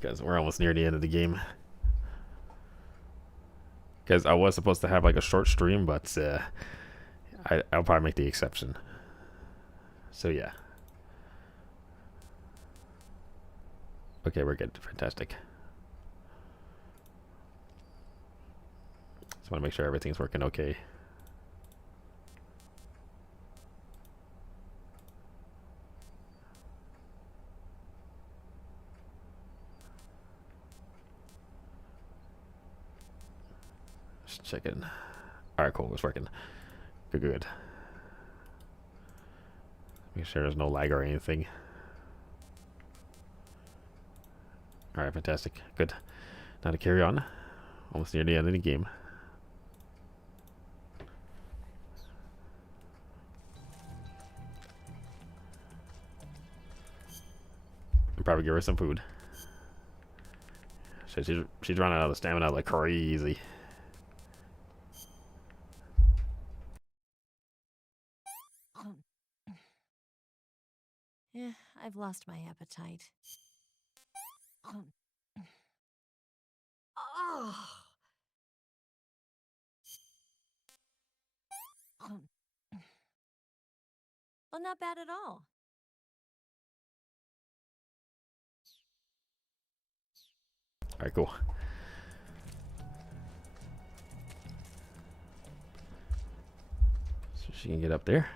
because we're almost near the end of the game. Because I was supposed to have like a short stream, but I'll probably make the exception. So yeah. Okay, we're good. Fantastic. Just want to make sure everything's working okay. Just checking. Alright, cool. It's working. Good, good. Make sure there's no lag or anything. Alright, fantastic. Good. Now to carry on. Almost near the end of the game. And probably give her some food. She's running out of stamina like crazy. Yeah, I've lost my appetite. Oh. Well, not bad at all. Alright, cool. So she can get up there.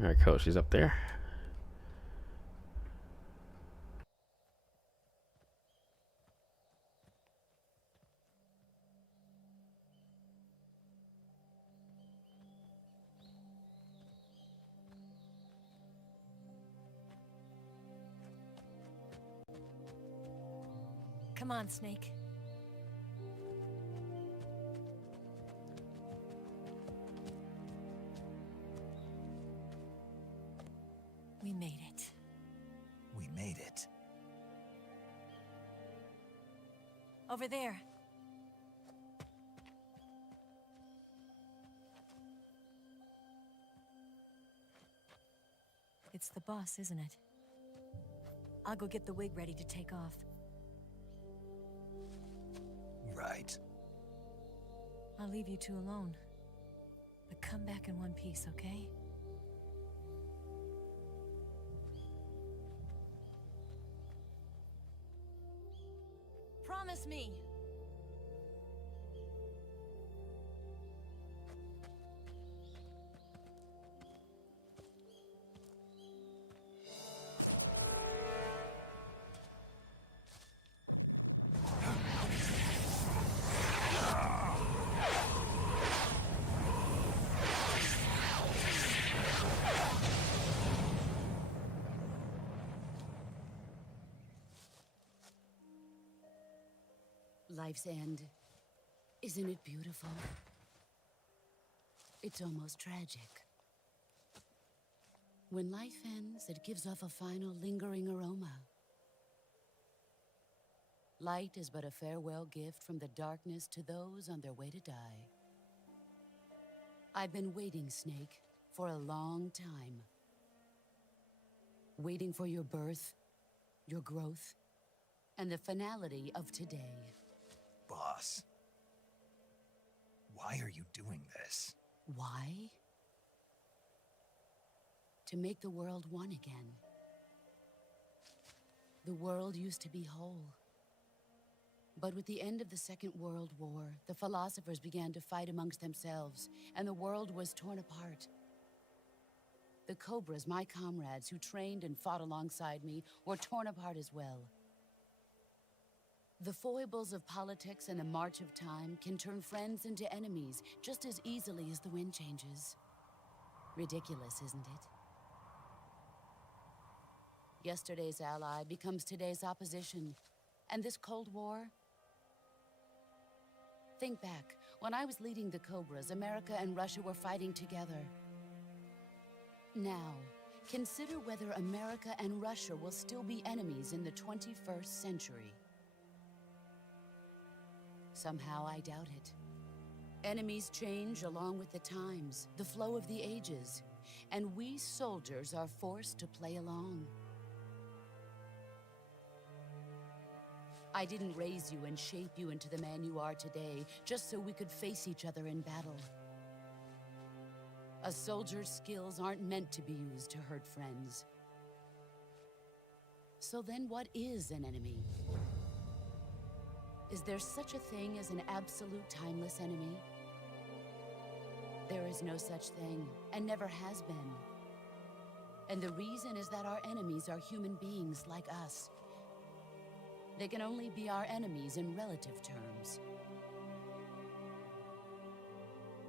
Alright, cool. She's up there. Come on, Snake. We made it. We made it. Over there. It's the boss, isn't it? I'll go get the wig ready to take off. Right. I'll leave you two alone. But come back in one piece, okay? Promise me! Life's end. Isn't it beautiful? It's almost tragic. When life ends, it gives off a final lingering aroma. Light is but a farewell gift from the darkness to those on their way to die. I've been waiting, Snake, for a long time. Waiting for your birth, your growth, and the finality of today. Boss. Why are you doing this? Why? To make the world one again. The world used to be whole. But with the end of the Second World War, the philosophers began to fight amongst themselves, and the world was torn apart. The Cobras, my comrades who trained and fought alongside me, were torn apart as well. The foibles of politics and the march of time can turn friends into enemies just as easily as the wind changes. Ridiculous, isn't it? Yesterday's ally becomes today's opposition. And this Cold War? Think back. When I was leading the Cobras, America and Russia were fighting together. Now, consider whether America and Russia will still be enemies in the 21st century. Somehow I doubt it. Enemies change along with the times, the flow of the ages, and we soldiers are forced to play along. I didn't raise you and shape you into the man you are today just so we could face each other in battle. A soldier's skills aren't meant to be used to hurt friends. So then what is an enemy? Is there such a thing as an absolute timeless enemy? There is no such thing, and never has been. And the reason is that our enemies are human beings like us. They can only be our enemies in relative terms.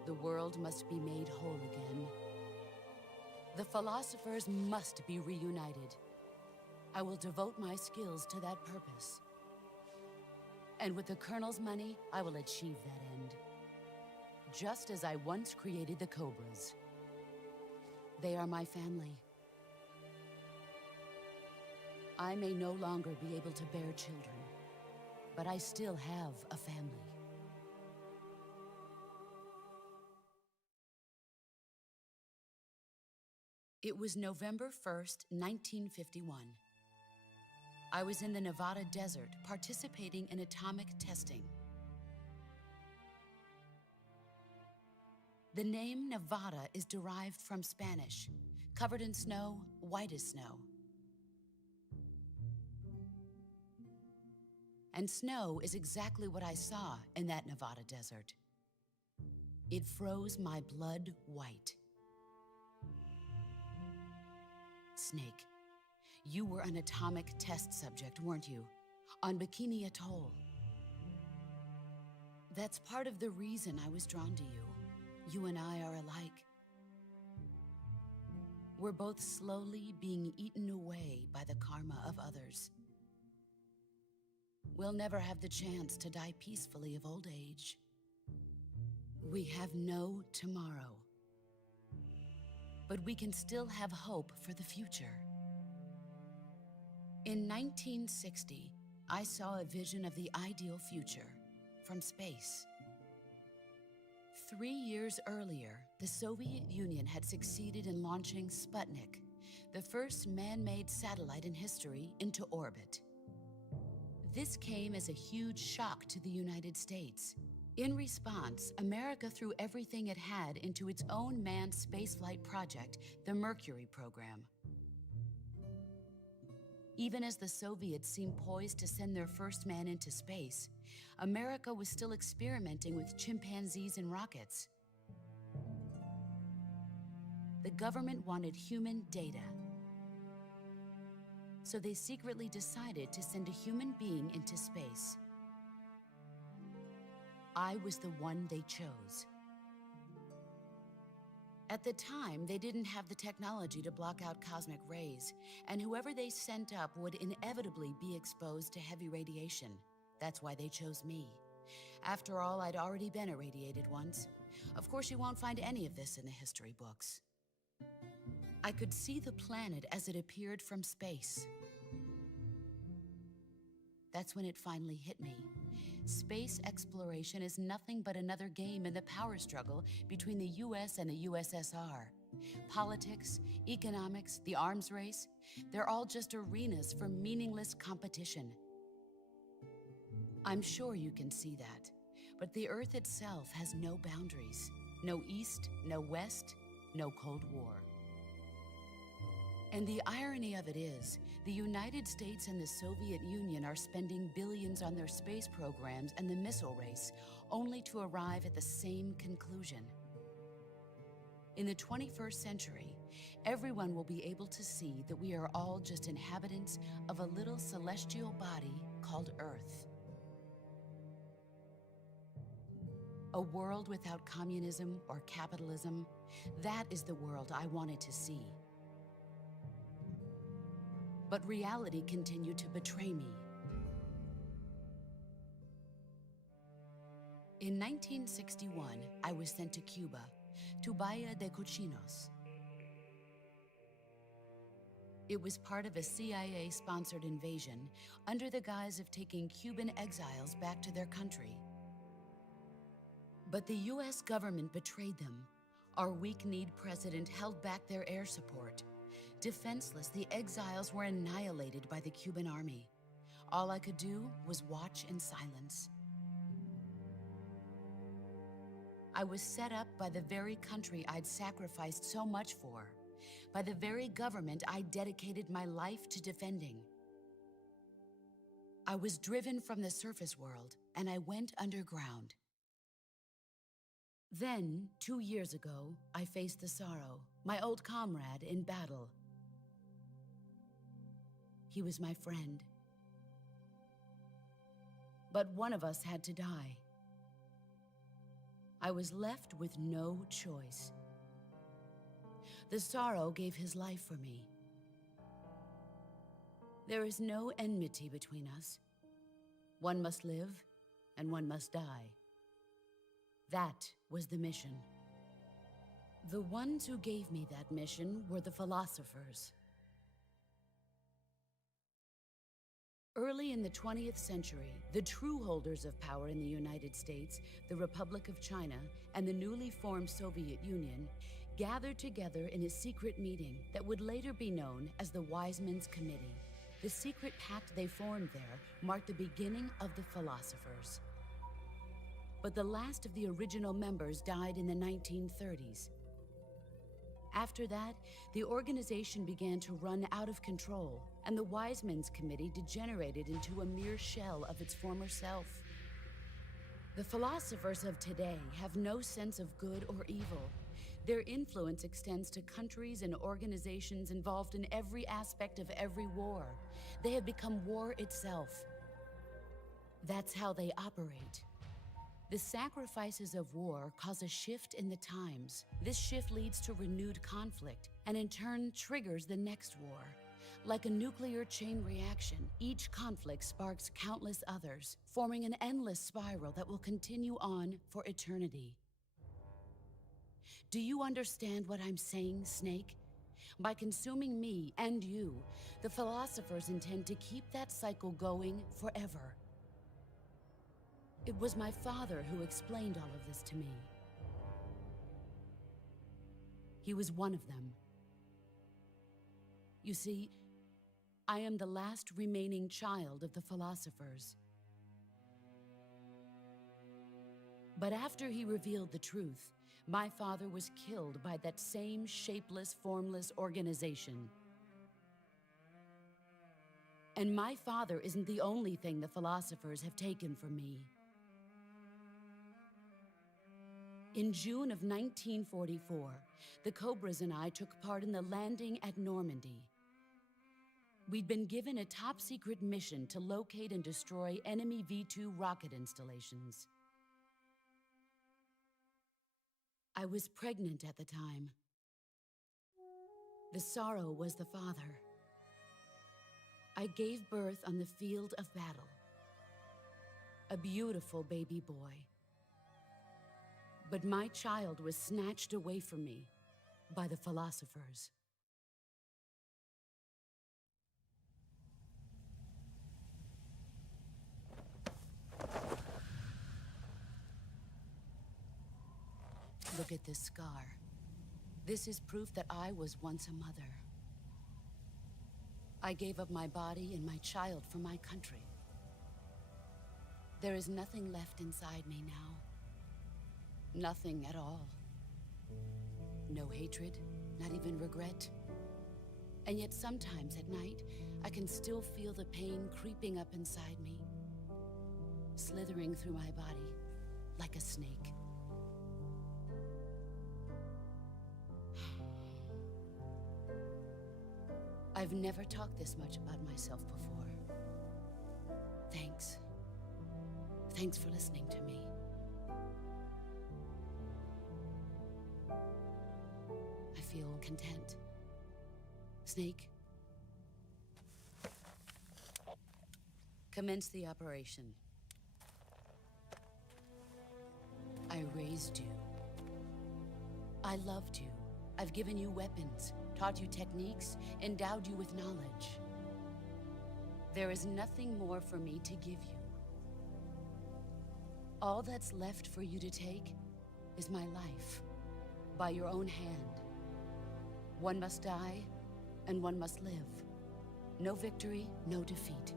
The world must be made whole again. The philosophers must be reunited. I will devote my skills to that purpose. And with the Colonel's money, I will achieve that end. Just as I once created the Cobras. They are my family. I may no longer be able to bear children, but I still have a family. It was November 1st, 1951. I was in the Nevada desert participating in atomic testing. The name Nevada is derived from Spanish, covered in snow, white as snow. And snow is exactly what I saw in that Nevada desert. It froze my blood white. Snake, you were an atomic test subject, weren't you? On Bikini Atoll. That's part of the reason I was drawn to you. You and I are alike. We're both slowly being eaten away by the karma of others. We'll never have the chance to die peacefully of old age. We have no tomorrow. But we can still have hope for the future. In 1960, I saw a vision of the ideal future from space. 3 years earlier, the Soviet Union had succeeded in launching Sputnik, the first man-made satellite in history, into orbit. This came as a huge shock to the United States. In response, America threw everything it had into its own manned spaceflight project, the Mercury program. Even as the Soviets seemed poised to send their first man into space, America was still experimenting with chimpanzees and rockets. The government wanted human data. So they secretly decided to send a human being into space. I was the one they chose. At the time, they didn't have the technology to block out cosmic rays, and whoever they sent up would inevitably be exposed to heavy radiation. That's why they chose me. After all, I'd already been irradiated once. Of course, you won't find any of this in the history books. I could see the planet as it appeared from space. That's when it finally hit me. Space exploration is nothing but another game in the power struggle between the US and the USSR. Politics, economics, the arms race, they're all just arenas for meaningless competition. I'm sure you can see that, but the Earth itself has no boundaries. No East, no West, no Cold War. And the irony of it is, the United States and the Soviet Union are spending billions on their space programs and the missile race, only to arrive at the same conclusion. In the 21st century, everyone will be able to see that we are all just inhabitants of a little celestial body called Earth. A world without communism or capitalism, that is the world I wanted to see. But reality continued to betray me. In 1961, I was sent to Cuba, to Bahia de Cochinos. It was part of a CIA-sponsored invasion under the guise of taking Cuban exiles back to their country. But the US government betrayed them. Our weak-kneed president held back their air support. Defenseless, the exiles were annihilated by the Cuban army. All I could do was watch in silence. I was set up by the very country I'd sacrificed so much for, by the very government I dedicated my life to defending. I was driven from the surface world, and I went underground. Then, 2 years ago, I faced the Sorrow, my old comrade in battle. He was my friend. But one of us had to die. I was left with no choice. The Sorrow gave his life for me. There is no enmity between us. One must live, and one must die. That was the mission. The ones who gave me that mission were the philosophers. Early in the 20th century, the true holders of power in the United States, the Republic of China, and the newly formed Soviet Union gathered together in a secret meeting that would later be known as the Wise Men's Committee. The secret pact they formed there marked the beginning of the philosophers. But the last of the original members died in the 1930s. After that, the organization began to run out of control, and the Wise Men's Committee degenerated into a mere shell of its former self. The philosophers of today have no sense of good or evil. Their influence extends to countries and organizations involved in every aspect of every war. They have become war itself. That's how they operate. The sacrifices of war cause a shift in the times. This shift leads to renewed conflict, and in turn triggers the next war. Like a nuclear chain reaction, each conflict sparks countless others, forming an endless spiral that will continue on for eternity. Do you understand what I'm saying, Snake? By consuming me and you, the philosophers intend to keep that cycle going forever. It was my father who explained all of this to me. He was one of them. You see, I am the last remaining child of the philosophers. But after he revealed the truth, my father was killed by that same shapeless, formless organization. And my father isn't the only thing the philosophers have taken from me. In June of 1944, the Cobras and I took part in the landing at Normandy. We'd been given a top-secret mission to locate and destroy enemy V-2 rocket installations. I was pregnant at the time. The Sorrow was the father. I gave birth on the field of battle. A beautiful baby boy. But my child was snatched away from me by the philosophers. Look at this scar. This is proof that I was once a mother. I gave up my body and my child for my country. There is nothing left inside me now. Nothing at all. No hatred, not even regret. And yet sometimes at night, I can still feel the pain creeping up inside me, slithering through my body like a snake. I've never talked this much about myself before. Thanks. Thanks for listening to me. I feel content. Snake, commence the operation. always do. I loved you. I've given you weapons, taught you techniques, endowed you with knowledge. There is nothing more for me to give you. All that's left for you to take is my life, by your own hand. One must die, and one must live. No victory, no defeat.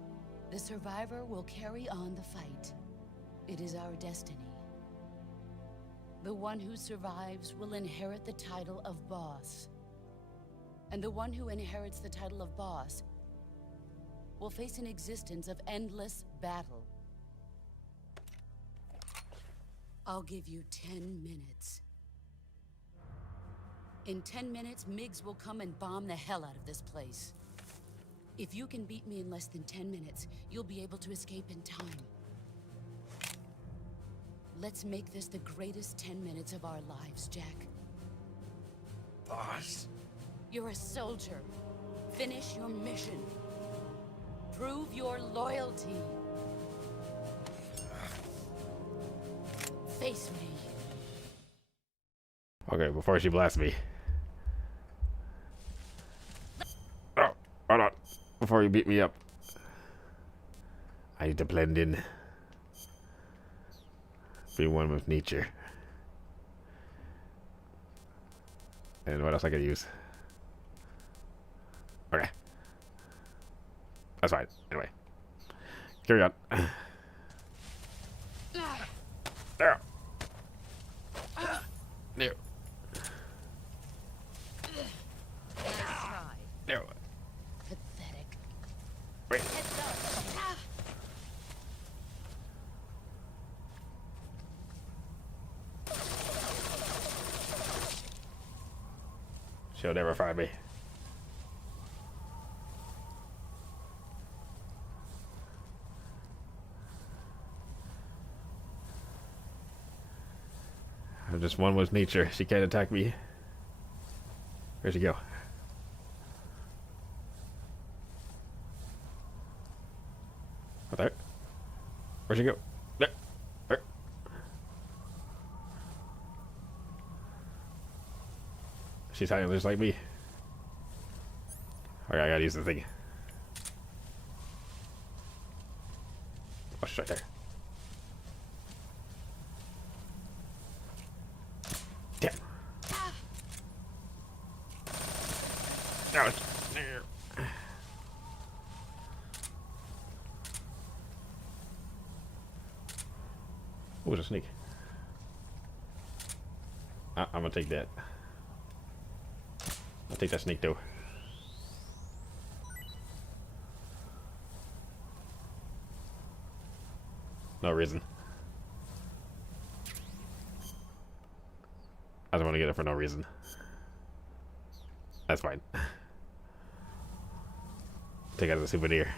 The survivor will carry on the fight. It is our destiny. The one who survives will inherit the title of boss. And the one who inherits the title of boss will face an existence of endless battle. I'll give you 10 minutes. In 10 minutes, MiGs will come and bomb the hell out of this place. If you can beat me in less than 10 minutes, you'll be able to escape in time. Let's make this the greatest 10 minutes of our lives, Jack. Boss. You're a soldier. Finish your mission. Prove your loyalty. Face me. Okay, before she blasts me. Oh, hold on. Before you beat me up. I need to blend in. Be one with nature. And what else I could use? Okay. That's fine. Anyway. Carry on. There. There. There. Pathetic. Wait. She'll never find me. I'm just one with nature. She can't attack me. Where'd she go? Right there. Where'd she go? There. There. She's hiding just like me. Okay, I gotta use the thing. Oh, she's right there. Damn. No, it's there. Oh, it's a snake. I'm gonna take that. I'll take that snake though. No reason. I don't want to get it for no reason. That's fine. Take it as a souvenir.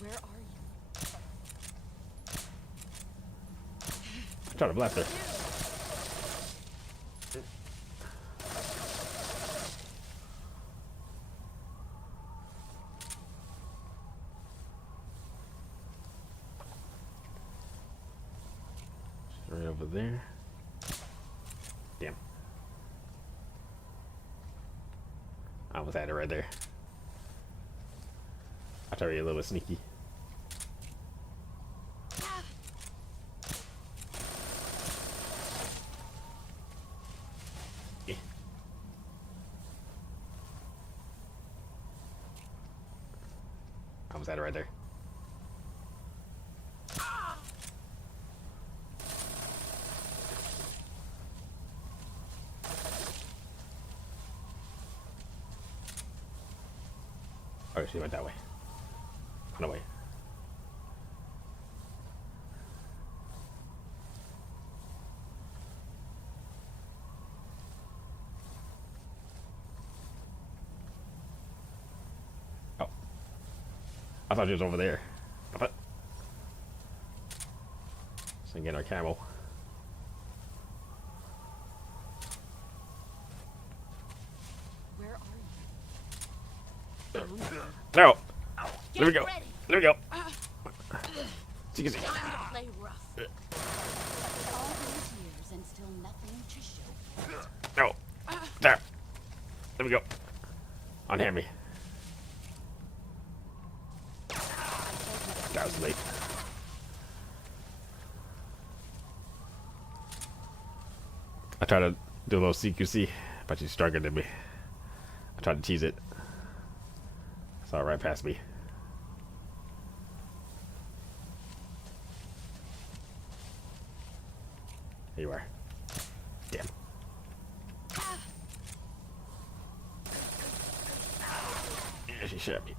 Where are you? I'm trying to blast her. Right over there. Damn. I almost had it right there. I try to be a little sneaky. Yeah. I almost had it right there. Oh, she went that way. On the way. Oh. I thought she was over there. But so get our camel. Where are you? No. There we Get go. ready. There we go. See, Time to play rough. All these years and still nothing to show. no. There. There we go. Unhand me. That was late. I tried to do a little CQC, but she's stronger than me. I tried to tease it. Saw it right past me. Here you are. Damn. Yeah, she shot me.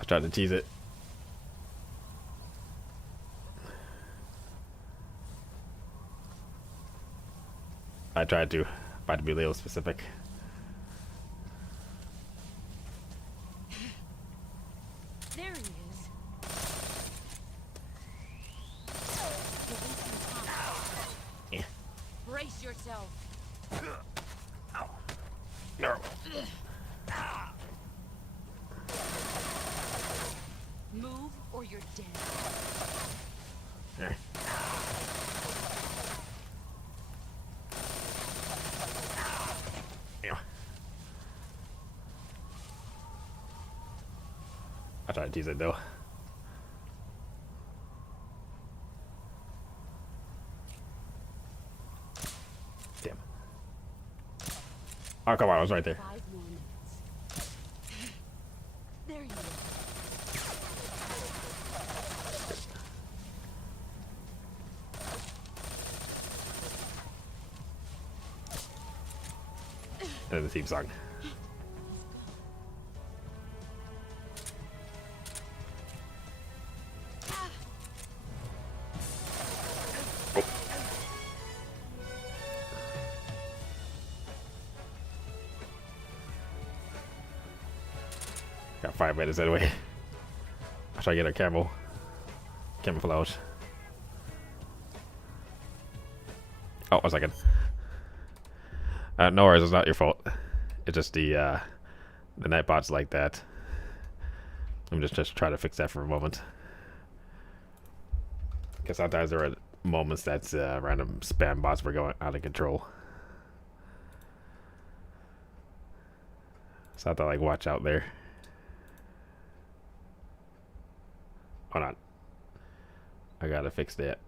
I tried to tease it. I tried to, but to be a little specific. There he is. Give him some time. Yeah. Brace yourself. No. Move or you're dead. Yeah. Yeah. I tried to tease it though. Damn. Oh, come on, I was right there. 5 more minutes. There you are. And the theme song. Oh. Got 5 minutes anyway. I'll try to get a camouflage. Oh, 1 second. No worries, it's not your fault. It's just the nightbot's like that. Let me just try to fix that for a moment. Because sometimes there are moments that random spam bots were going out of control. So I have to like watch out there. Hold on. I gotta fix that.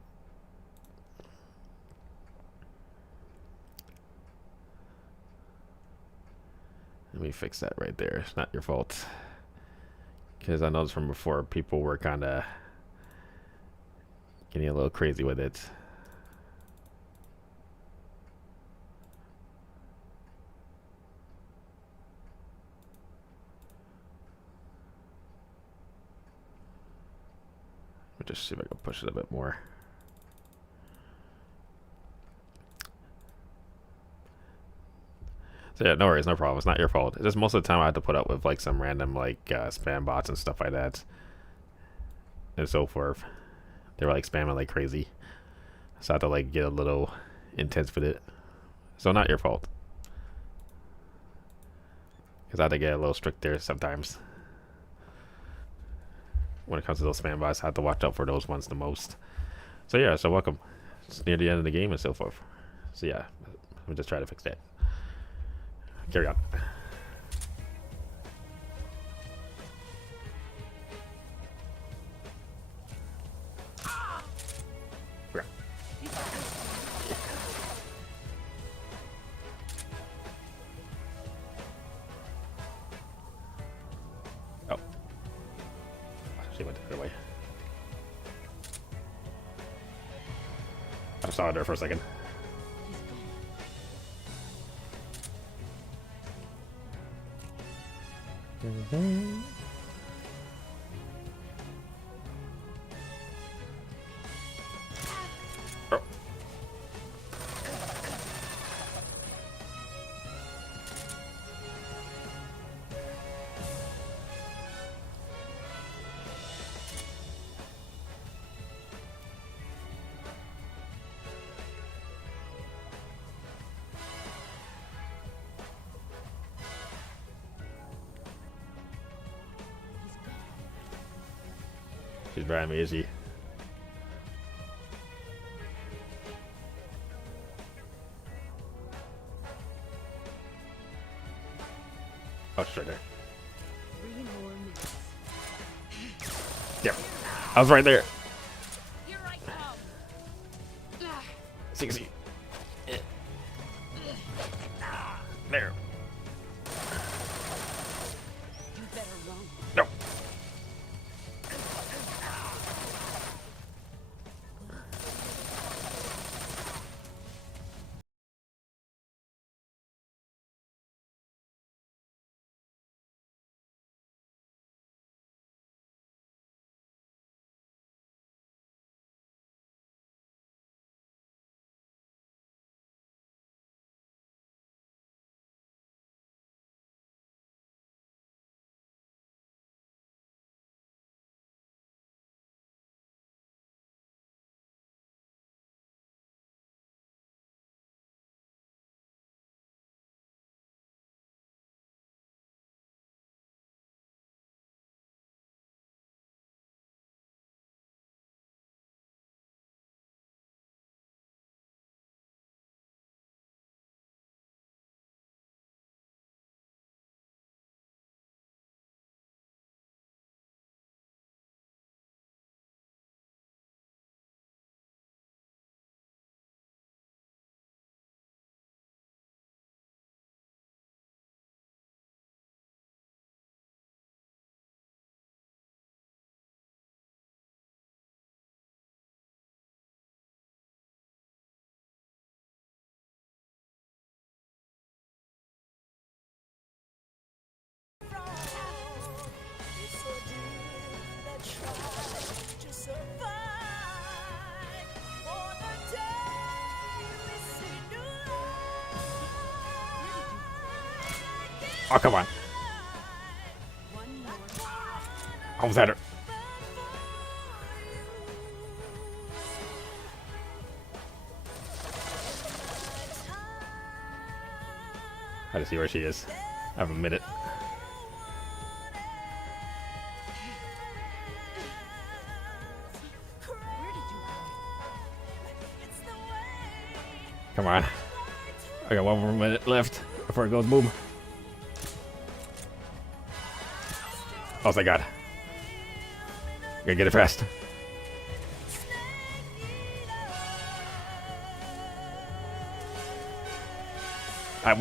Let me fix that right there. It's not your fault. Because I noticed from before people were kind of getting a little crazy with it. Let me just see if I can push it a bit more. So yeah, no worries, no problem. It's not your fault. It's just most of the time I have to put up with like some random like spam bots and stuff like that, and so forth. They were like spamming like crazy, so I have to like get a little intense with it. So not your fault, because I have to get a little strict there sometimes. When it comes to those spam bots, I have to watch out for those ones the most. So yeah, so welcome. It's near the end of the game and so forth. So yeah, let me just try to fix that. Carry on. Yeah. Oh. She went the other way. I saw her there for a second. Oh. She's better than me, is she? Oh, she's right there. 3 more minutes. Yep. I was right there. Here I come. See. There. You better run. No. Oh, come on. Almost had her. I had to see where she is. I have a minute. Come on. I got 1 more minute left before it goes boom. Oh, thank God. Gotta get it fast. I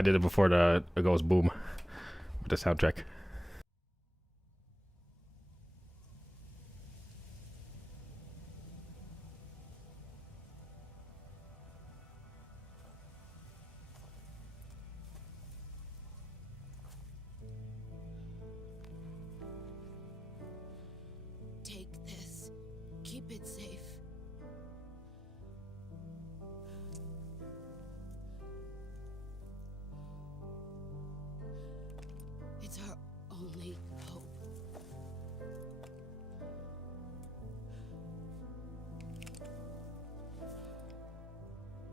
did it before it goes boom with the soundtrack. Take this. Keep it safe. It's our only hope.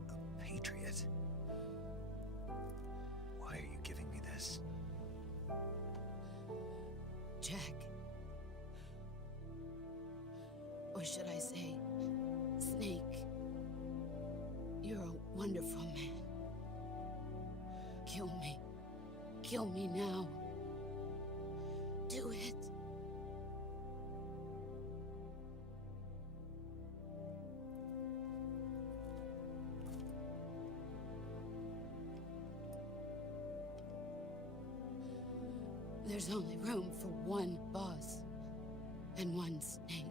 A patriot? Why are you giving me this? Jack. Or should I say, Snake? You're a wonderful man. Kill me. Kill me now. Do it. There's only room for one boss and one snake.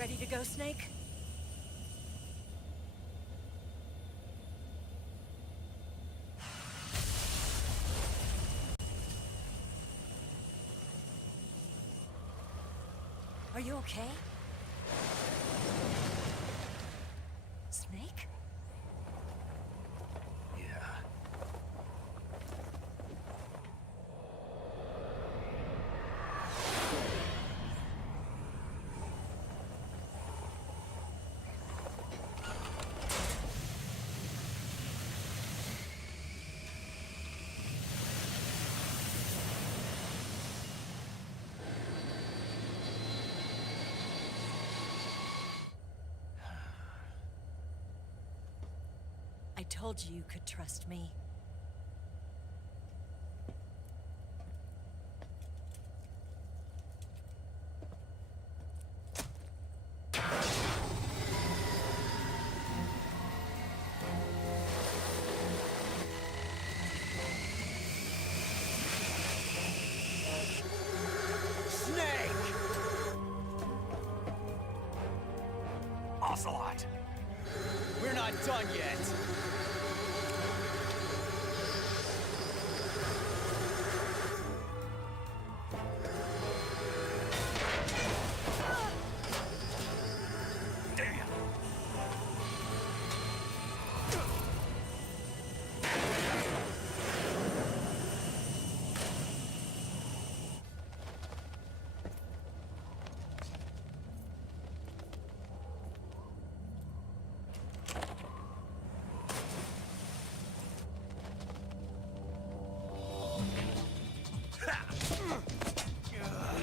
Ready to go, Snake? Are you okay? Snake? Yeah. I told you you could trust me. Snake! Ocelot! We're not done yet!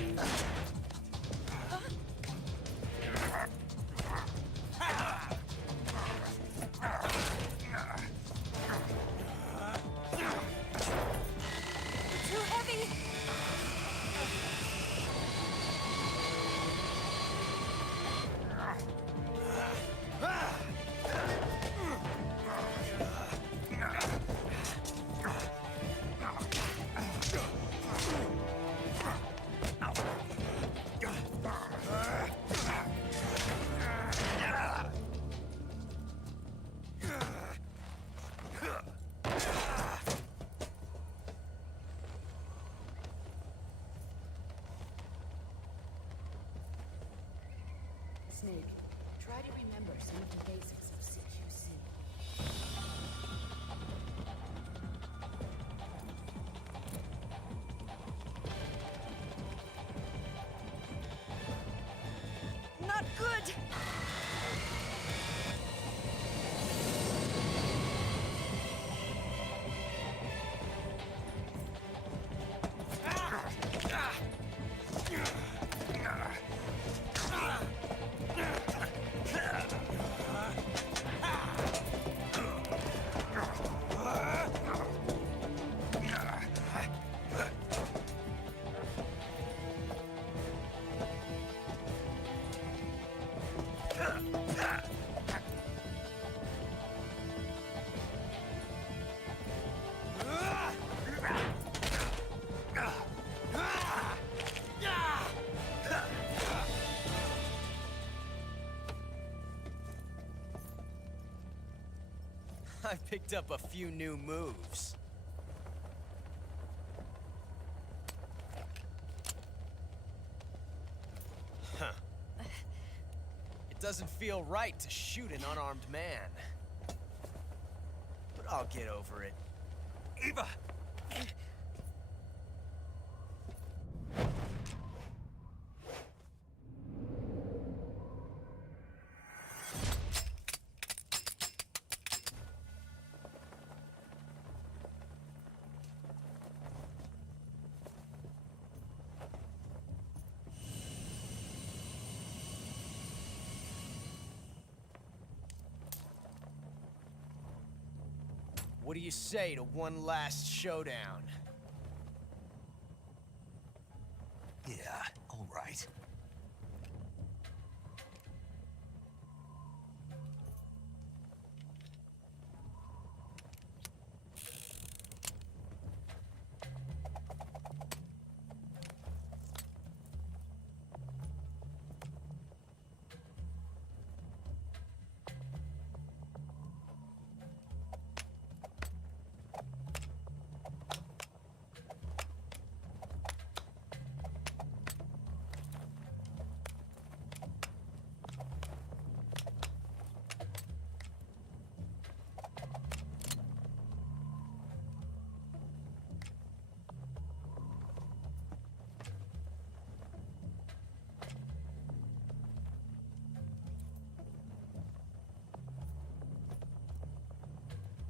Damn! Too heavy! Snake, try to remember some of the basics of CQC. Not good! I picked up a few new moves. Huh. It doesn't feel right to shoot an unarmed man. But I'll get over it. Eva! What do you say to one last showdown? Yeah, all right.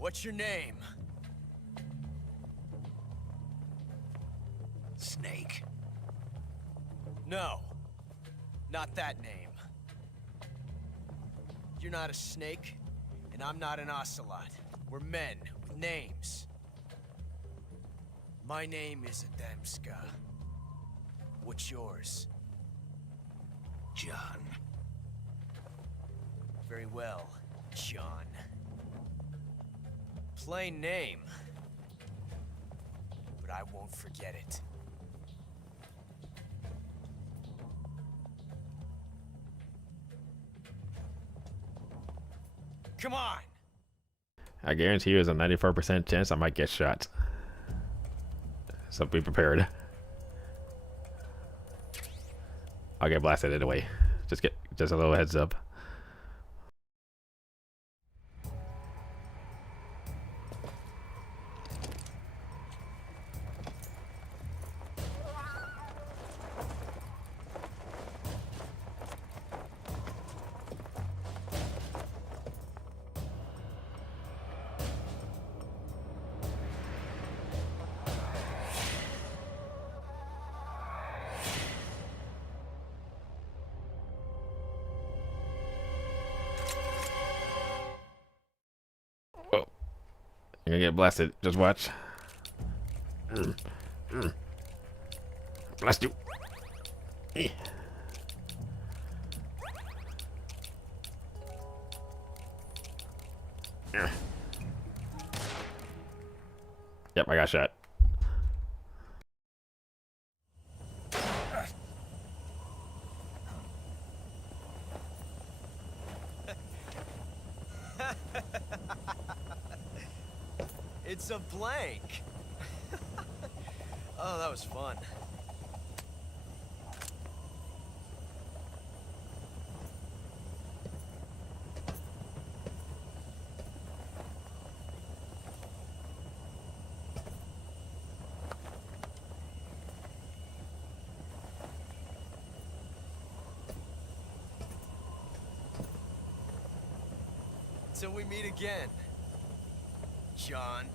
What's your name? Snake. No. Not that name. You're not a snake, and I'm not an ocelot. We're men with names. My name is Adamska. What's yours? John. Very well, John. Plain name. But I won't forget it. Come on! I guarantee you there's a 94% chance I might get shot. So be prepared. I'll get blasted anyway. Just a little heads up. Oh, you're gonna get blasted. Just watch. Blast you. Eh. Yep, I got shot. It's a blank. Oh, that was fun. Till we meet again, John.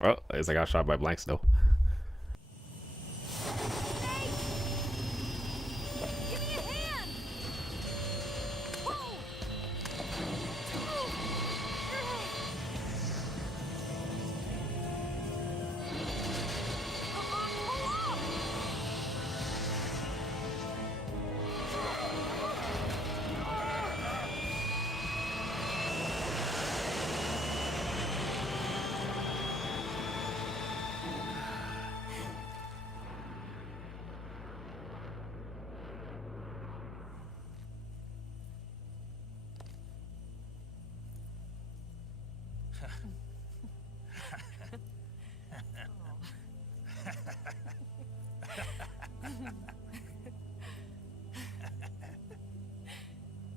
Well, at least I got shot by blanks though. Give me a hand! Whoa!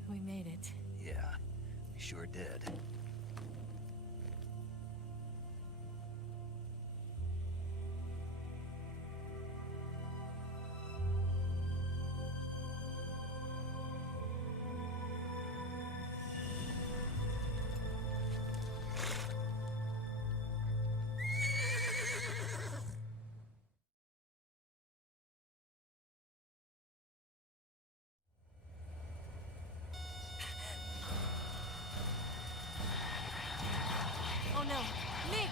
We made it. Yeah, we sure did. Oh no, Mix!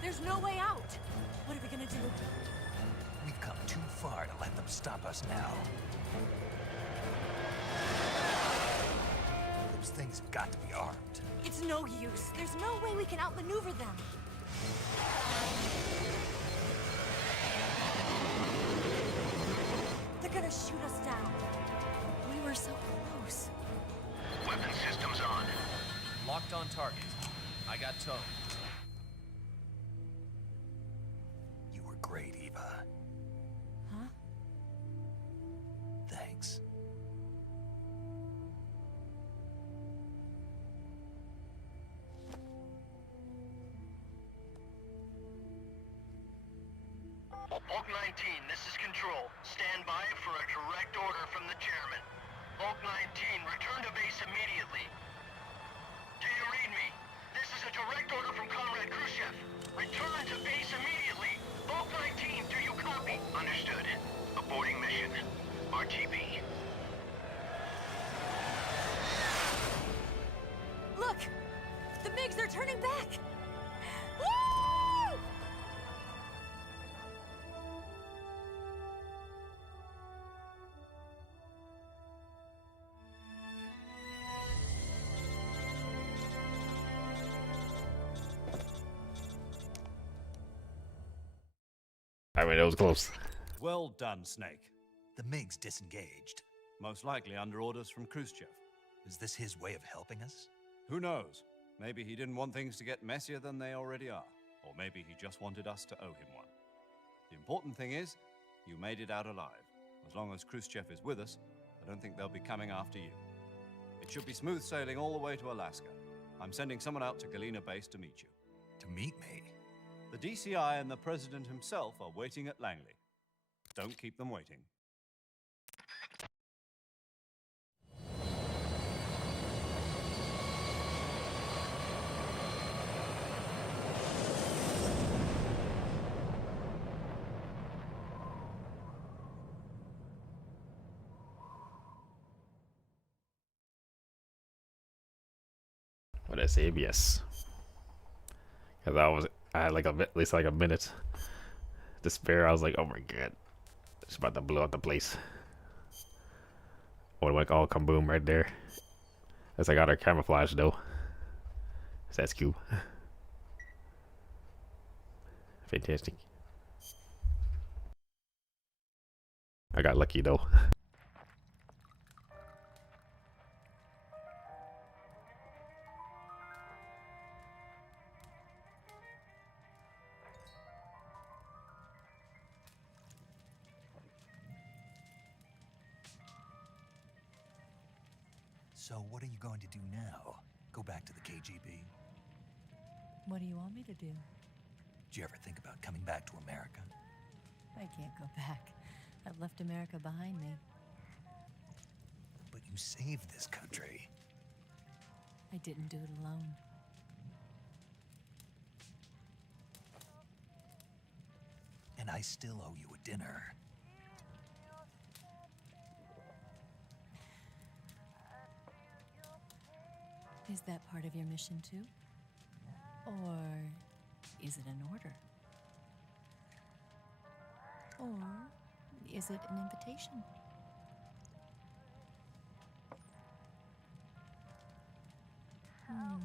There's no way out. What are we gonna do? We've come too far to let them stop us now. Those things have got to be armed. It's no use. There's no way we can outmaneuver them. They're gonna shoot us down. We were so close. Weapon systems on. Locked on target. I got towed. You were great, Eva. Huh? Bulk 19, this is Control. Stand by for a direct order from the chairman. Bulk 19, return to base immediately. Do you read me? This is a direct order from Comrade Khrushchev. Return to base immediately. Bulk 19, do you copy? Understood. Aborting mission. RTB. Look! The MiGs, they're turning back! Woo! I mean, it was close. Well done, Snake. The MiGs disengaged. Most likely under orders from Khrushchev. Is this his way of helping us? Who knows? Maybe he didn't want things to get messier than they already are. Or maybe he just wanted us to owe him one. The important thing is, you made it out alive. As long as Khrushchev is with us, I don't think they'll be coming after you. It should be smooth sailing all the way to Alaska. I'm sending someone out to Galena Base to meet you. To meet me? The DCI and the President himself are waiting at Langley. Don't keep them waiting. What did I say? ABS. Because I had like at least like a minute to spare. I was like, oh my god, it's about to blow up the place. Or like all kaboom right there. As I got our camouflage though. That's cool. Fantastic. I got lucky though. So what are you going to do now? Go back to the KGB? What do you want me to do? Did you ever think about coming back to America? I can't go back. I've left America behind me. But you saved this country. I didn't do it alone. And I still owe you a dinner. Is that part of your mission too? Or is it an order? Or is it an invitation? Or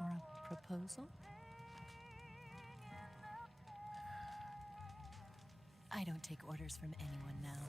a proposal? I don't take orders from anyone now.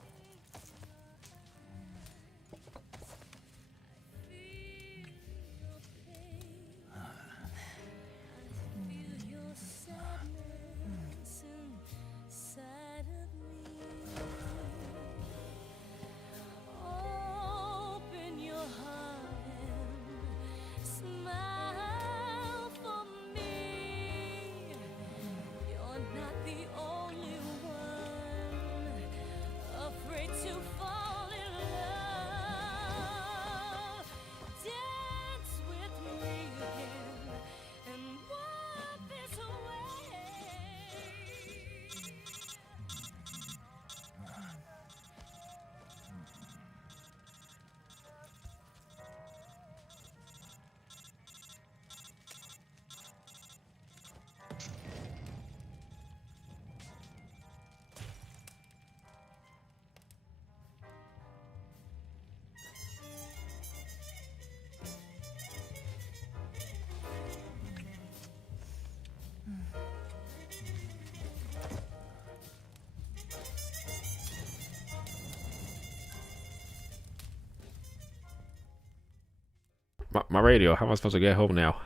My radio. How am I supposed to get home now?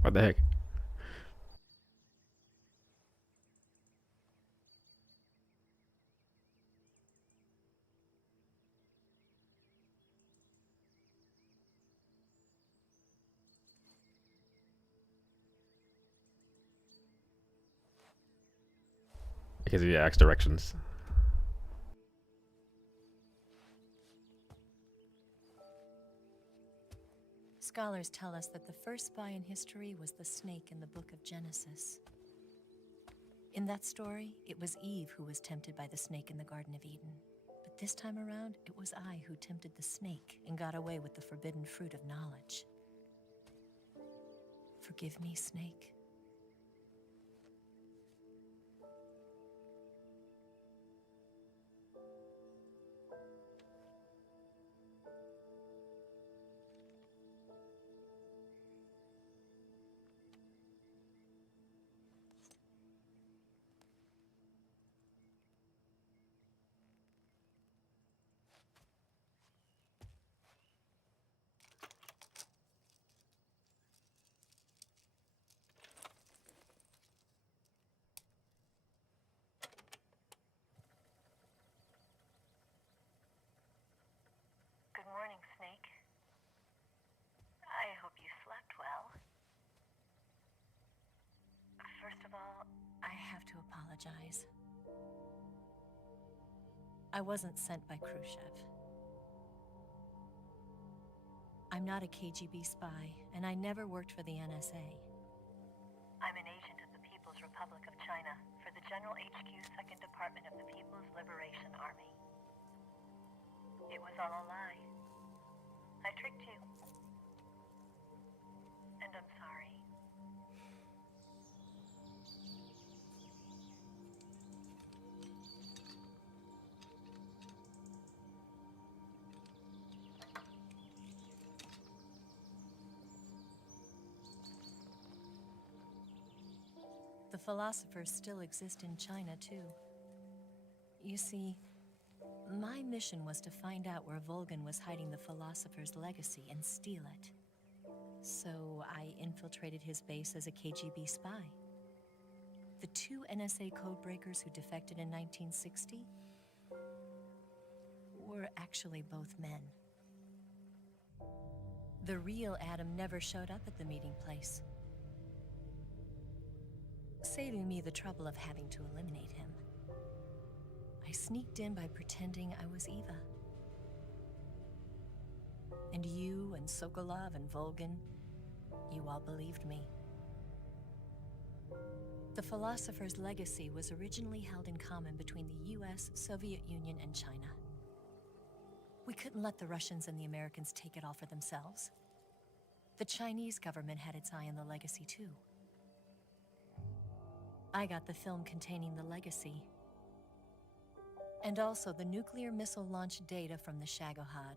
What the heck? Because he asks directions. Scholars tell us that the first spy in history was the snake in the book of Genesis. In that story, it was Eve who was tempted by the snake in the Garden of Eden. But this time around, it was I who tempted the snake and got away with the forbidden fruit of knowledge. Forgive me, snake. Good morning, Snake. I hope you slept well. First of all, I have to apologize. I wasn't sent by Khrushchev. I'm not a KGB spy, and I never worked for the NSA. I'm an agent of the People's Republic of China for the General HQ 2nd Department of the People's Liberation Army. It was all a lie. I tricked you. And I'm sorry. The philosophers still exist in China, too. You see, my mission was to find out where Volgan was hiding the philosopher's legacy and steal it. So I infiltrated his base as a KGB spy. The two NSA codebreakers who defected in 1960 were actually both men. The real Adam never showed up at the meeting place, saving me the trouble of having to eliminate him. I sneaked in by pretending I was Eva. And you and Sokolov and Volgan, you all believed me. The philosopher's legacy was originally held in common between the US, Soviet Union, and China. We couldn't let the Russians and the Americans take it all for themselves. The Chinese government had its eye on the legacy too. I got the film containing the legacy, and also the nuclear missile launch data from the Shagohod.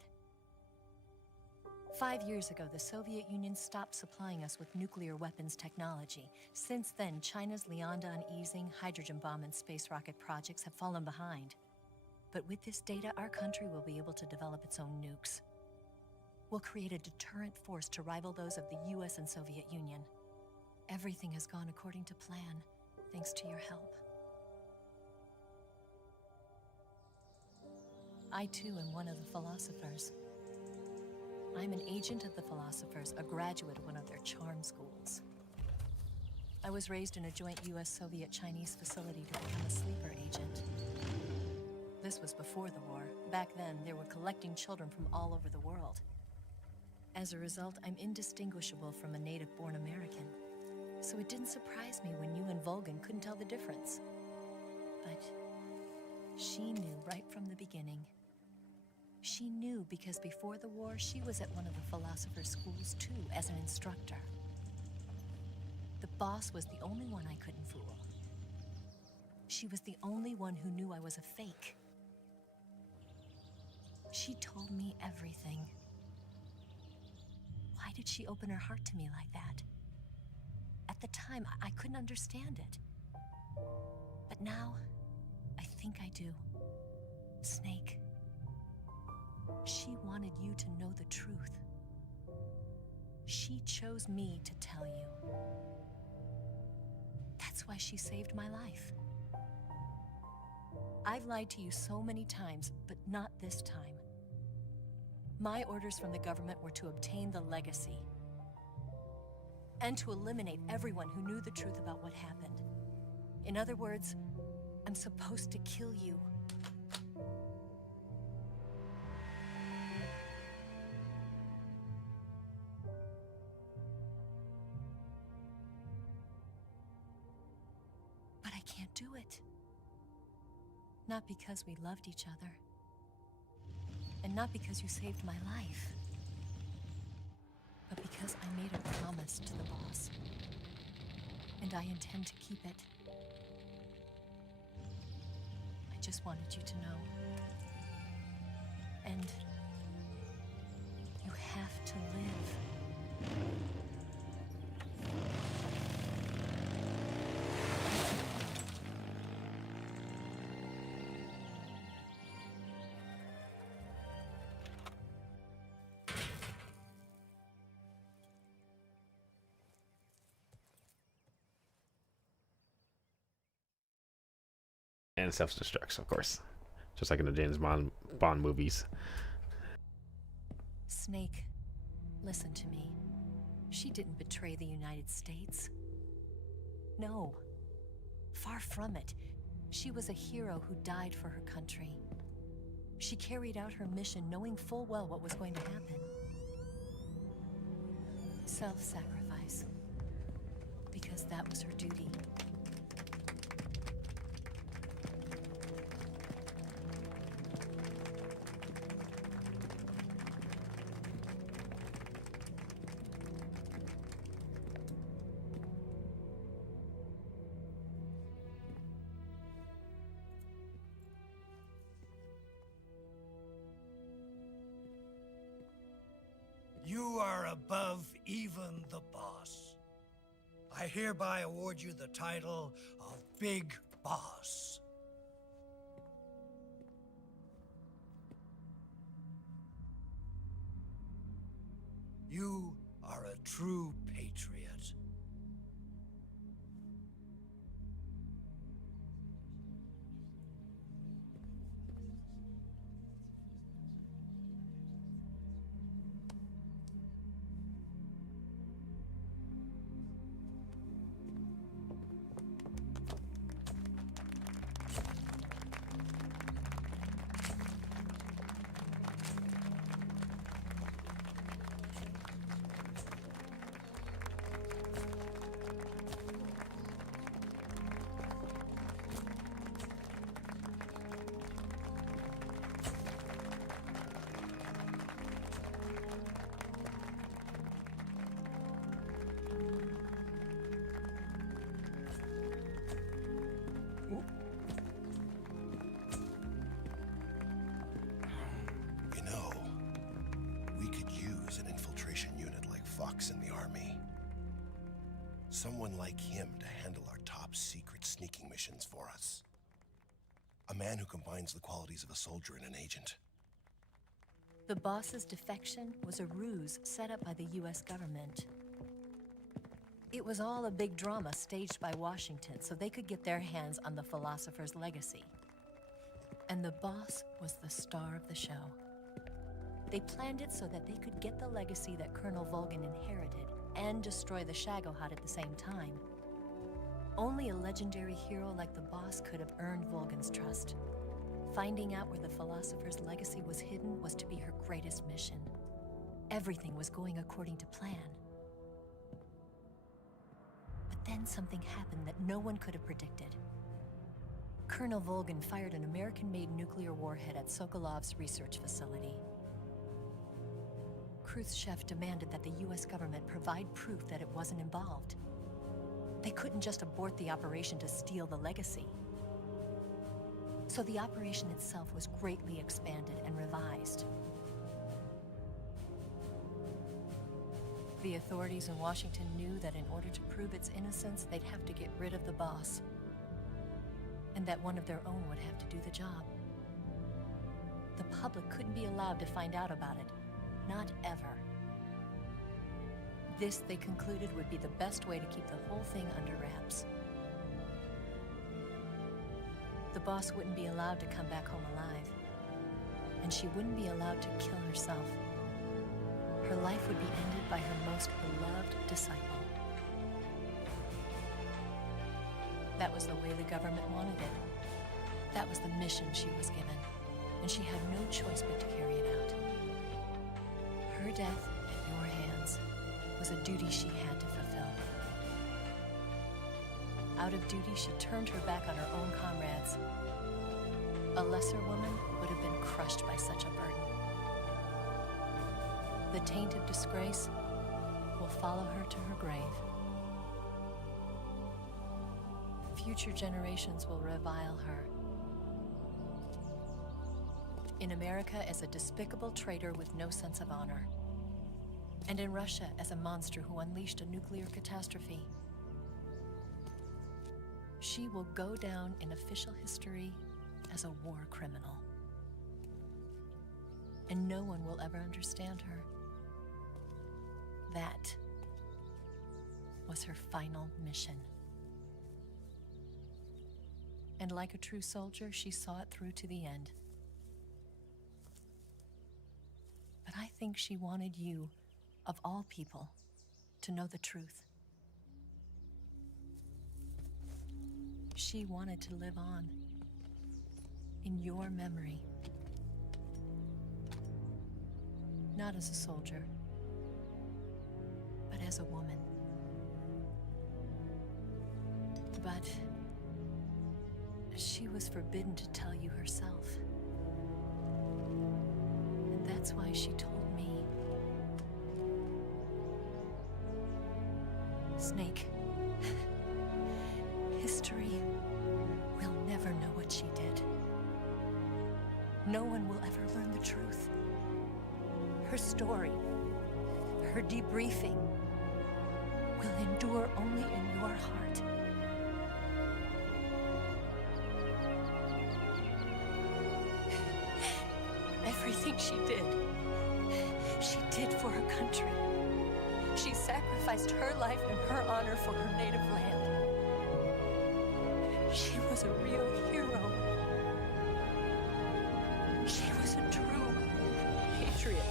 5 years ago, the Soviet Union stopped supplying us with nuclear weapons technology. Since then, China's Liaodong easing, hydrogen bomb, and space rocket projects have fallen behind. But with this data, our country will be able to develop its own nukes. We'll create a deterrent force to rival those of the US and Soviet Union. Everything has gone according to plan, thanks to your help. I too am one of the philosophers. I'm an agent of the philosophers, a graduate of one of their charm schools. I was raised in a joint US-Soviet-Chinese facility to become a sleeper agent. This was before the war. Back then, they were collecting children from all over the world. As a result, I'm indistinguishable from a native-born American. So it didn't surprise me when you and Volgan couldn't tell the difference. But she knew right from the beginning. She knew because before the war, she was at one of the philosopher's schools too, as an instructor. The boss was the only one I couldn't fool. She was the only one who knew I was a fake. She told me everything. Why did she open her heart to me like that? At the time, I couldn't understand it. But now, I think I do. Snake. She wanted you to know the truth. She chose me to tell you. That's why she saved my life. I've lied to you so many times, but not this time. My orders from the government were to obtain the legacy and to eliminate everyone who knew the truth about what happened. In other words, I'm supposed to kill you. But I can't do it. Not because we loved each other. And not because you saved my life. But because I made a promise to the boss. And I intend to keep it. I just wanted you to know. And you have to live. And self-destructs, of course, just like in the James Bond movies. Snake, listen to me. She didn't betray the United States. No. Far from it. She was a hero who died for her country. She carried out her mission knowing full well what was going to happen. Self-sacrifice. Because that was her duty. You are above even the boss. I hereby award you the title of Big Boss. You are a true patriot. You know, we could use an infiltration unit like Fox in the army. Someone like him to handle our top secret sneaking missions for us. A man who combines the qualities of a soldier and an agent. The boss's defection was a ruse set up by the US government. It was all a big drama staged by Washington so they could get their hands on the philosopher's legacy. And the boss was the star of the show. They planned it so that they could get the legacy that Colonel Volgan inherited and destroy the Shagohod at the same time. Only a legendary hero like the boss could have earned Volgan's trust. Finding out where the philosopher's legacy was hidden was to be her greatest mission. Everything was going according to plan. But then something happened that no one could have predicted. Colonel Volgan fired an American-made nuclear warhead at Sokolov's research facility. Khrushchev demanded that the US government provide proof that it wasn't involved. They couldn't just abort the operation to steal the legacy. So the operation itself was greatly expanded and revised. The authorities in Washington knew that in order to prove its innocence, they'd have to get rid of the boss. And that one of their own would have to do the job. The public couldn't be allowed to find out about it. Not ever. This, they concluded, would be the best way to keep the whole thing under wraps. The boss wouldn't be allowed to come back home alive. And she wouldn't be allowed to kill herself. Her life would be ended by her most beloved disciple. That was the way the government wanted it. That was the mission she was given, and she had no choice but to carry it out. Her death at your hands was a duty she had to fulfill. Out of duty, she turned her back on her own comrades. A lesser woman would have been crushed by such a burden. The taint of disgrace will follow her to her grave. Future generations will revile her. In America as a despicable traitor with no sense of honor. And in Russia as a monster who unleashed a nuclear catastrophe. She will go down in official history as a war criminal. And no one will ever understand her. That was her final mission. And like a true soldier, she saw it through to the end. But I think she wanted you, of all people, to know the truth. She wanted to live on in your memory. Not as a soldier, but as a woman. But she was forbidden to tell you herself. And that's why she told me. Snake, history will never know what she did. No one will ever learn the truth. Her story, her debriefing, will endure only in your heart. Everything she did for her country. She sacrificed her life and her honor for her native land. She was a real hero. She was a true patriot.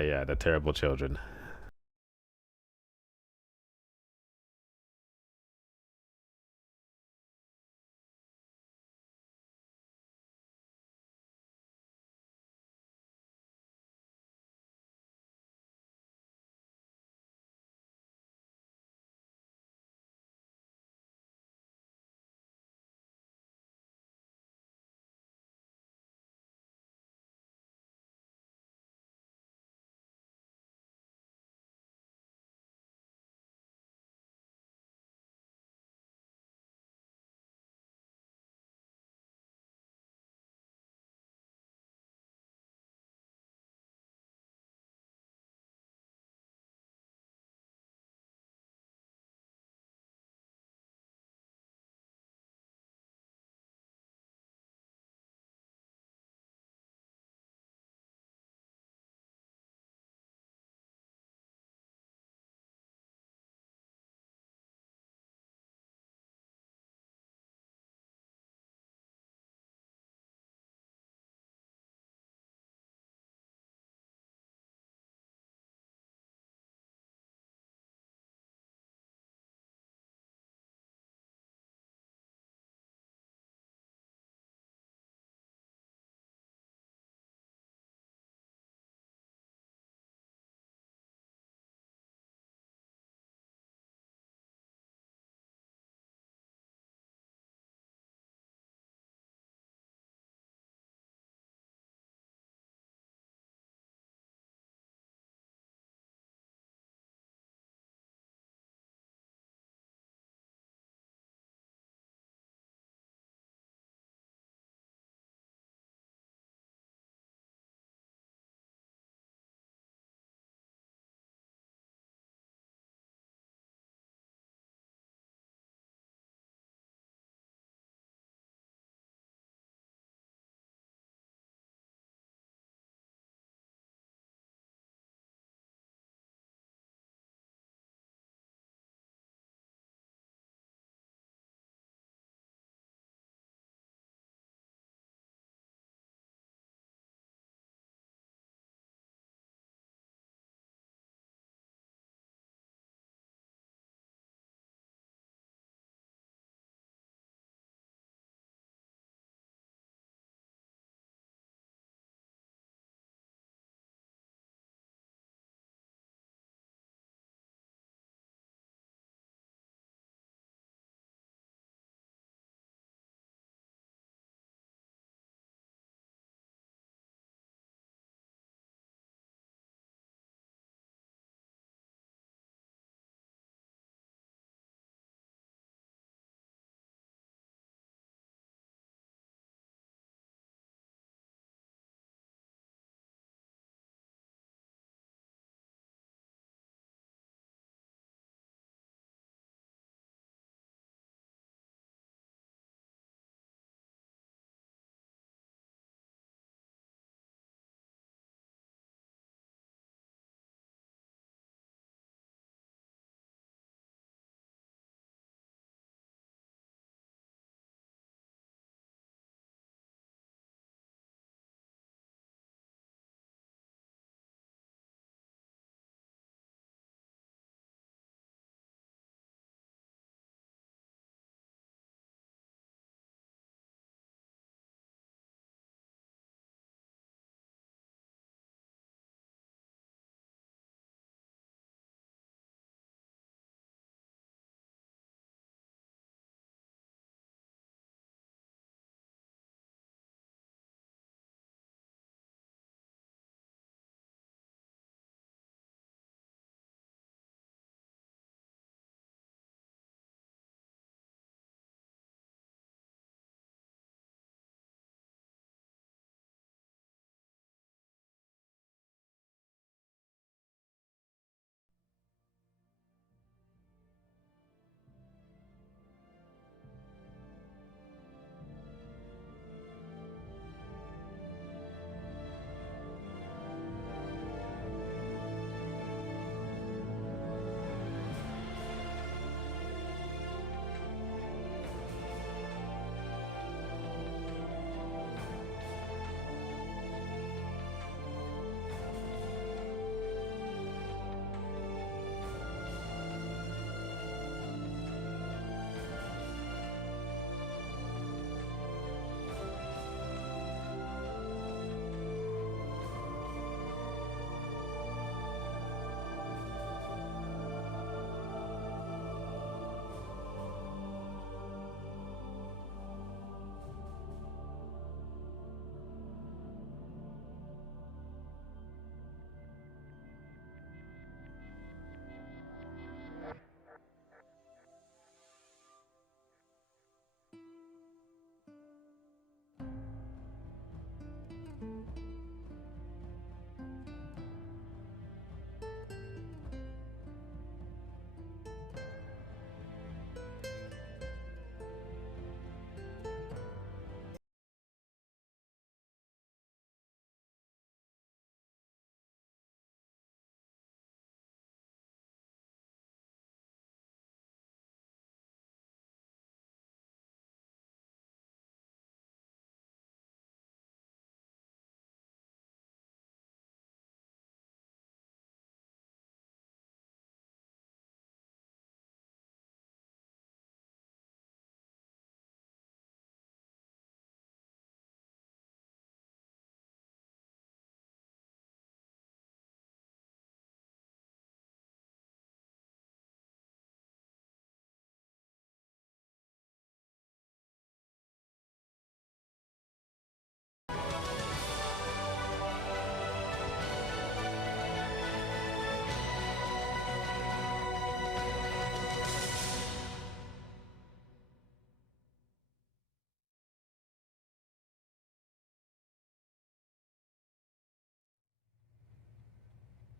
Yeah, the terrible children.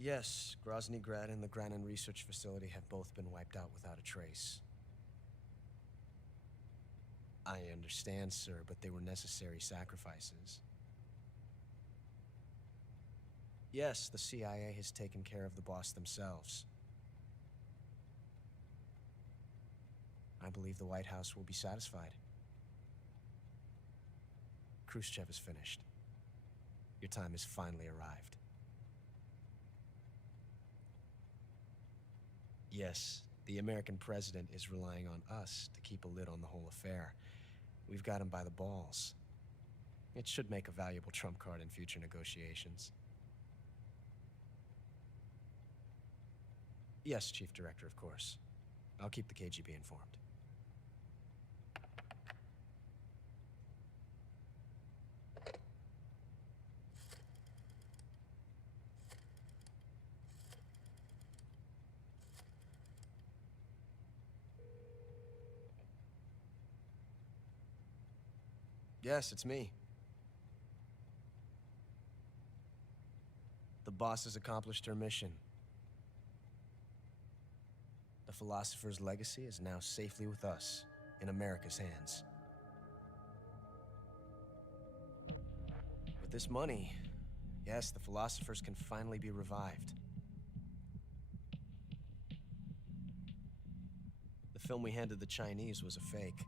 Yes, Grozny Grad and the Granin Research Facility have both been wiped out without a trace. I understand, sir, but they were necessary sacrifices. Yes, the CIA has taken care of the boss themselves. I believe the White House will be satisfied. Khrushchev is finished. Your time has finally arrived. Yes, the American president is relying on us to keep a lid on the whole affair. We've got him by the balls. It should make a valuable trump card in future negotiations. Yes, Chief Director, of course. I'll keep the KGB informed. Yes, it's me. The boss has accomplished her mission. The philosopher's legacy is now safely with us, in America's hands. With this money, yes, the philosophers can finally be revived. The film we handed the Chinese was a fake.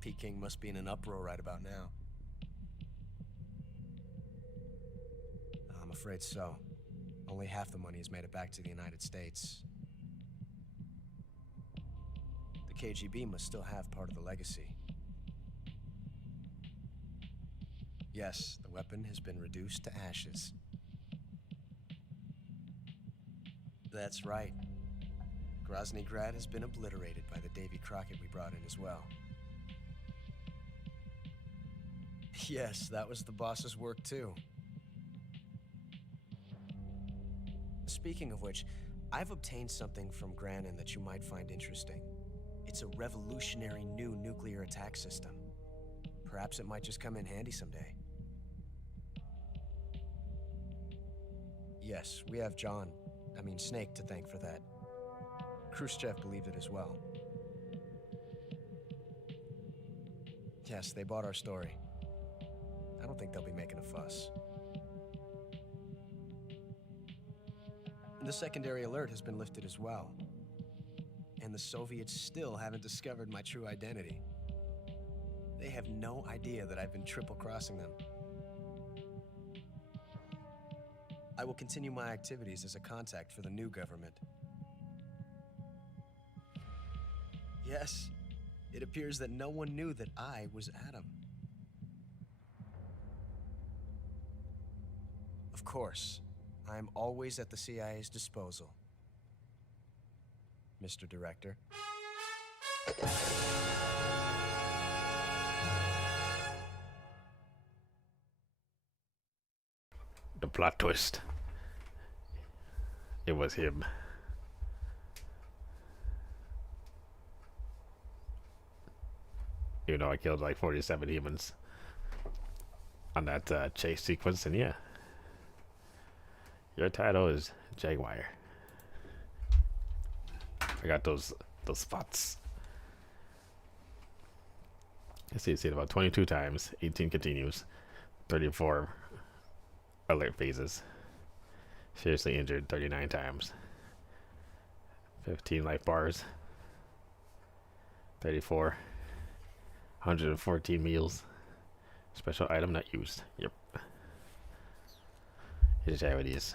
Peking must be in an uproar right about now. I'm afraid so. Only half the money has made it back to the United States. The KGB must still have part of the legacy. Yes, the weapon has been reduced to ashes. That's right. Grozny Grad has been obliterated by the Davy Crockett we brought in as well. Yes, that was the boss's work too. Speaking of which, I've obtained something from Granin that you might find interesting. It's a revolutionary new nuclear attack system. Perhaps it might just come in handy someday. Yes, we have Snake to thank for that. Khrushchev believed it as well. Yes, they bought our story. I don't think they'll be making a fuss. The secondary alert has been lifted as well. And the Soviets still haven't discovered my true identity. They have no idea that I've been triple-crossing them. I will continue my activities as a contact for the new government. Yes, it appears that no one knew that I was Adam. Of course, I am always at the CIA's disposal, Mr. Director. The plot twist. It was him. Even though I killed like 47 humans on that chase sequence, and yeah. Your title is Jaguar. I got those spots. Let's see, it about 22 times, 18 continues, 34 alert phases. Seriously injured 39 times. 15 life bars. 34. 114 meals. Special item not used. Yep. Here's how it is.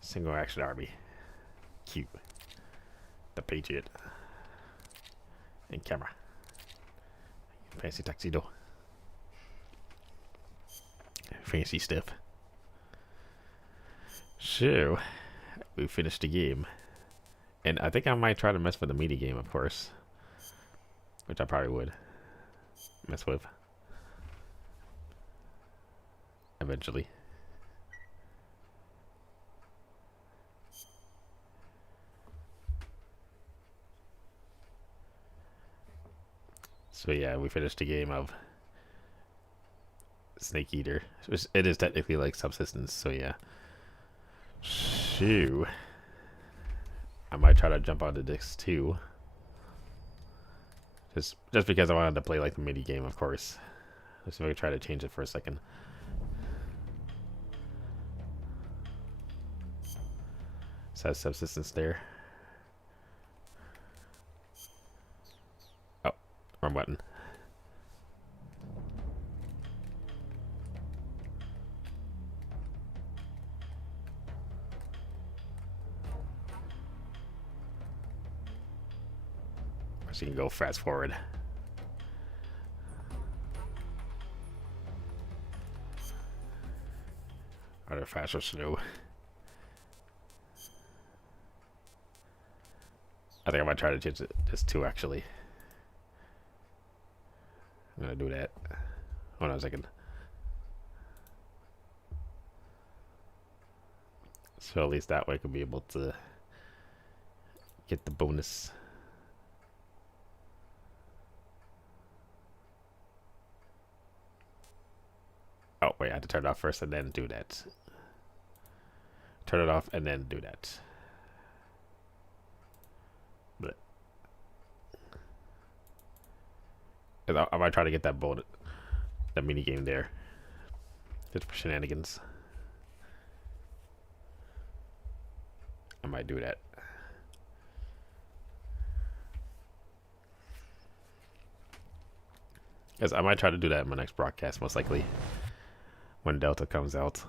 Single action army. Cute. The Patriot. And camera. Fancy tuxedo. Fancy stuff. So, we finished the game. And I think I might try to mess with the mini game, of course. Which I probably would mess with. Eventually. So yeah, we finished the game of Snake Eater. It is technically like Subsistence, so yeah. Shoo. I might try to jump onto disc 2. Just because I wanted to play like the mini game, of course. Let's see if I can try to change it for a second. Says Subsistence there. Oh, wrong button. So you can go fast forward. Either fast or slow. I think I might try to change it just 2 actually. I'm gonna do that. Hold on a second. So at least that way I could be able to get the bonus. Oh wait, I had to turn it off first and then do that. Turn it off and then do that. But I might try to get that bonus, that mini game there. Just for shenanigans. I might do that. Because I might try to do that in my next broadcast, most likely. When Delta comes out.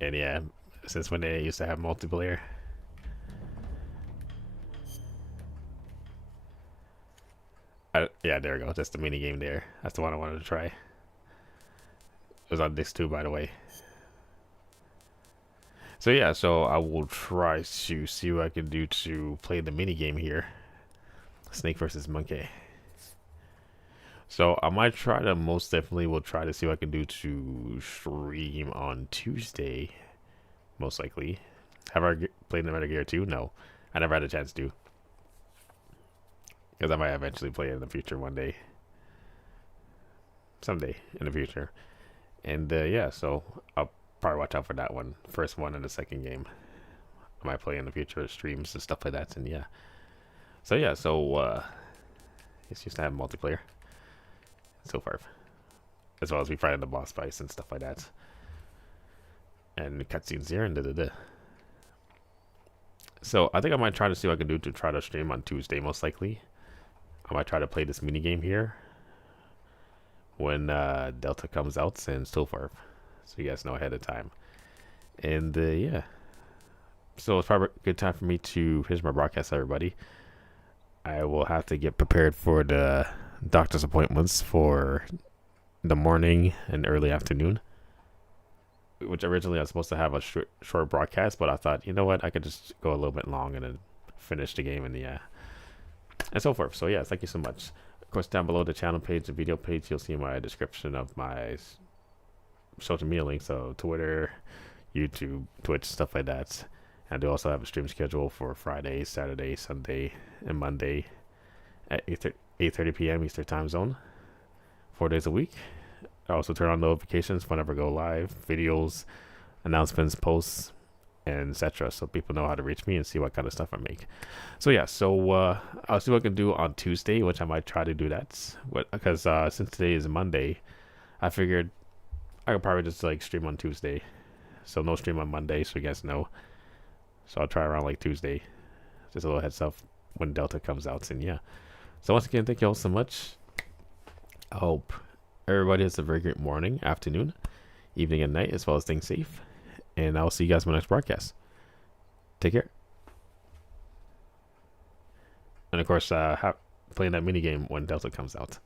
And yeah, since when they used to have multiplayer. Yeah, there we go. That's the mini game there. That's the one I wanted to try. It was on disc 2, by the way. So yeah, so I will try to see what I can do to play the mini game here. Snake versus Monkey. So I might try to, most definitely will try to see what I can do to stream on Tuesday. Most likely. Have I played the Metal Gear 2? No. I never had a chance to. Because I might eventually play it in the future one day. Someday in the future. And yeah, so I'll probably watch out for that one. First one and the second game. I might play in the future streams and stuff like that. And yeah. So yeah, so it's used to have multiplayer. So far. As well as we fight the boss fights and stuff like that. And the cutscenes here and da-da-da. So I think I might try to see what I can do to try to stream on Tuesday, most likely. I might try to play this mini game here when Delta comes out and so forth, so you guys know ahead of time. And yeah, so it's probably a good time for me to here's my broadcast, everybody. I will have to get prepared for the doctor's appointments for the morning and early afternoon, which originally I was supposed to have a short broadcast, but I thought, you know what, I could just go a little bit long and then finish the game and so forth. So yeah, thank you so much. Of course, down below the channel page, the video page, you'll see my description of my social media links, so Twitter, YouTube, Twitch, stuff like that. And I do also have a stream schedule for Friday, Saturday, Sunday, and Monday at 8:30 p.m. Eastern Time Zone, 4 days a week. I also turn on notifications whenever I go live, videos, announcements, posts, and etc. So people know how to reach me and see what kind of stuff I make. So yeah, so I'll see what I can do on Tuesday, which I might try to do that. Because since today is Monday, I figured I could probably just like stream on Tuesday. So no stream on Monday, so you guys know. So I'll try around like Tuesday. Just a little heads up when Delta comes out, and yeah. So once again, thank you all so much. I hope everybody has a very great morning, afternoon, evening, and night, as well as staying safe. And I'll see you guys in my next broadcast. Take care. And of course, playing that mini game when Delta comes out.